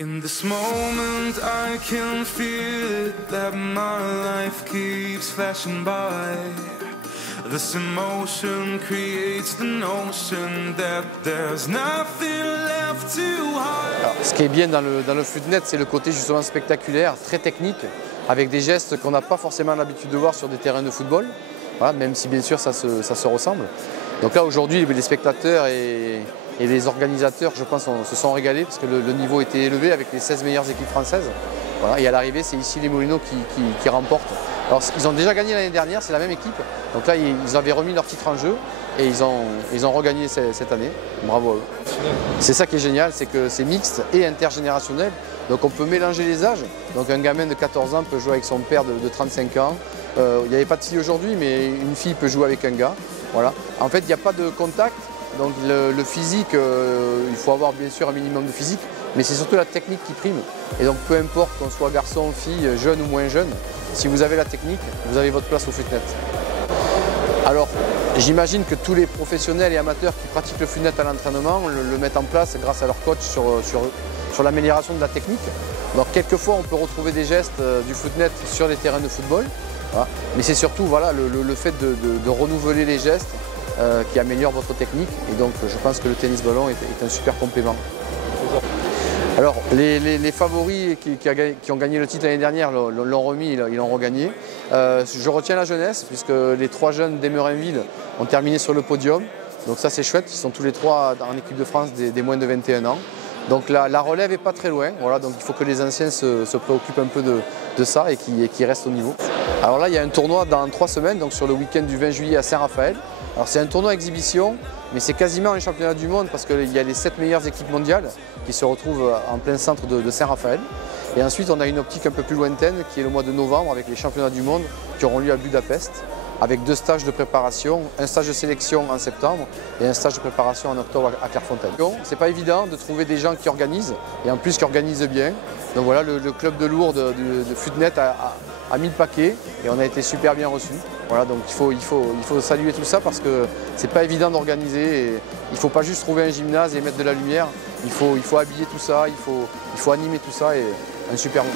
In this moment I can feel it, that my life keeps flashing by. This emotion creates the notion that there's nothing left to hide. Alors, ce qui est bien dans le footnet, c'est le côté justement spectaculaire, très technique, avec des gestes qu'on n'a pas forcément l'habitude de voir sur des terrains de football, voilà, même si bien sûr ça se ressemble. Donc là aujourd'hui les spectateurs et les organisateurs, je pense, se sont régalés parce que le niveau était élevé avec les 16 meilleures équipes françaises. Voilà, et à l'arrivée, c'est ici les Moulineaux qui remportent. Alors ils ont déjà gagné l'année dernière, c'est la même équipe. Donc là, ils avaient remis leur titre en jeu et ils ont regagné cette année. Bravo à eux. C'est ça qui est génial, c'est que c'est mixte et intergénérationnel. Donc on peut mélanger les âges. Donc un gamin de 14 ans peut jouer avec son père de 35 ans. Il n'y avait pas de fille aujourd'hui, mais une fille peut jouer avec un gars. Voilà. En fait, il n'y a pas de contact. Donc le physique, il faut avoir bien sûr un minimum de physique, mais c'est surtout la technique qui prime. Et donc peu importe qu'on soit garçon, fille, jeune ou moins jeune, si vous avez la technique, vous avez votre place au footnet. Alors j'imagine que tous les professionnels et amateurs qui pratiquent le footnet à l'entraînement le mettent en place grâce à leur coach sur l'amélioration de la technique. Donc quelquefois on peut retrouver des gestes du footnet sur les terrains de football, voilà. Mais c'est surtout voilà, le fait de renouveler les gestes qui améliore votre technique, et donc je pense que le tennis ballon est un super complément. Alors les favoris qui ont gagné le titre l'année dernière l'ont remis, ils l'ont regagné. Je retiens la jeunesse puisque les 3 jeunes d'Emerinville ont terminé sur le podium, donc ça c'est chouette, ils sont tous les 3 en équipe de France des moins de 21 ans. Donc la relève n'est pas très loin, voilà, donc il faut que les anciens se préoccupent un peu de ça et qu'ils restent au niveau. Alors là il y a un tournoi dans 3 semaines, donc sur le week-end du 20 juillet à Saint-Raphaël. Alors c'est un tournoi exhibition, mais c'est quasiment un championnat du monde parce qu'il y a les 7 meilleures équipes mondiales qui se retrouvent en plein centre de Saint-Raphaël. Et ensuite on a une optique un peu plus lointaine qui est le mois de novembre avec les championnats du monde qui auront lieu à Budapest, avec 2 stages de préparation, un stage de sélection en septembre et un stage de préparation en octobre à Clairefontaine. C'est pas évident de trouver des gens qui organisent, et en plus qui organisent bien. Donc voilà, le club de Lourdes de footnet a mis le paquet et on a été super bien reçus. Voilà, donc il faut saluer tout ça parce que c'est pas évident d'organiser. Il ne faut pas juste trouver un gymnase et mettre de la lumière, il faut habiller tout ça, il faut animer tout ça, et un super moment.